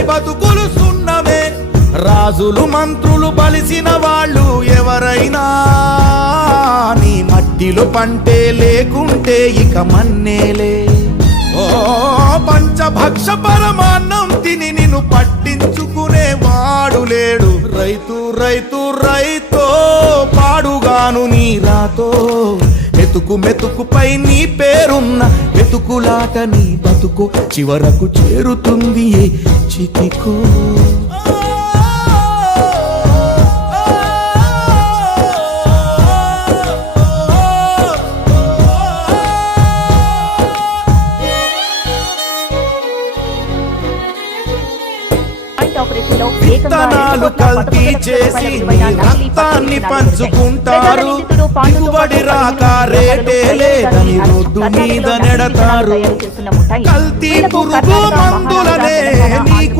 ఎవరి బతుకులు సున్నమే. రాజులు మంత్రులు బలిసిన వాళ్ళు ఎవరైనా నీ మట్టిలో పంటే లేకుంటే ఇక మన్నేలే. ఓ పంచభక్ష పరమాన్నం తిని నిన్ను పట్టించుకునే వాడు లేడు. రైతు రైతు రైతో పాడుగాను నీ రాతో. మెతుకు మెతుకుపై నీ పేరున్న మెతుకులాట నీ బతుకు చివరకు చేరుతుంది ఏ చితికో. విత్తనాలు కల్తీ చేసి నీ రక్తాన్ని పంచుకుంటారు. దిగుబడి రాక రేటే లేదని రోడ్డు మీద నెడతారు. కల్తీ పురుగు మందులనే నీకు